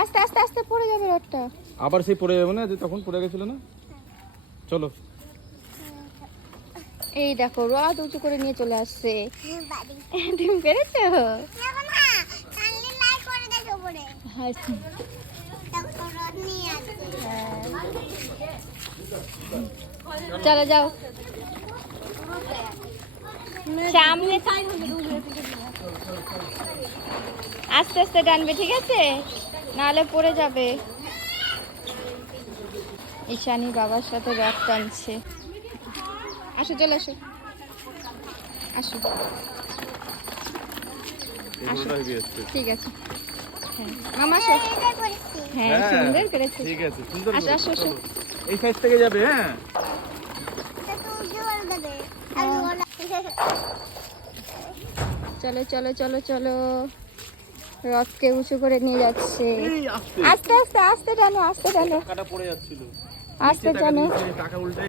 আস্তে আস্তে আস্তে পড়ে যাবে রডটা আবার সেই পড়ে যাবে না? যে তখন পড়ে গেছিল না? চলো। এই দেখো রথ উঁচু করে নিয়ে চলে আসছে। তুমি পেরেছ? হ্যাঁ রড চলো যাও। সামনে আস্তে আস্তে টানবে ঠিক আছে? নাহলে পড়ে যাবে। ঈশানি বাবার সাথে রথ টানছে। আসো চলে আসো। আসো। ঠিক আছে। হ্যাঁ মামা আসো। হ্যাঁ সুন্দর করেছে। ঠিক আছে সুন্দর আসো, আসো, আসো। এই সাইড থেকে যাবে হ্যাঁ? চলো চলো চলো চলো। রথকে উঁচু করে নিয়ে যাচ্ছে। আস্তে আস্তে আস্তে টানো আস্তে টানো। যাচ্ছিল। আস্তে জানো টানো। টাকা উল্টে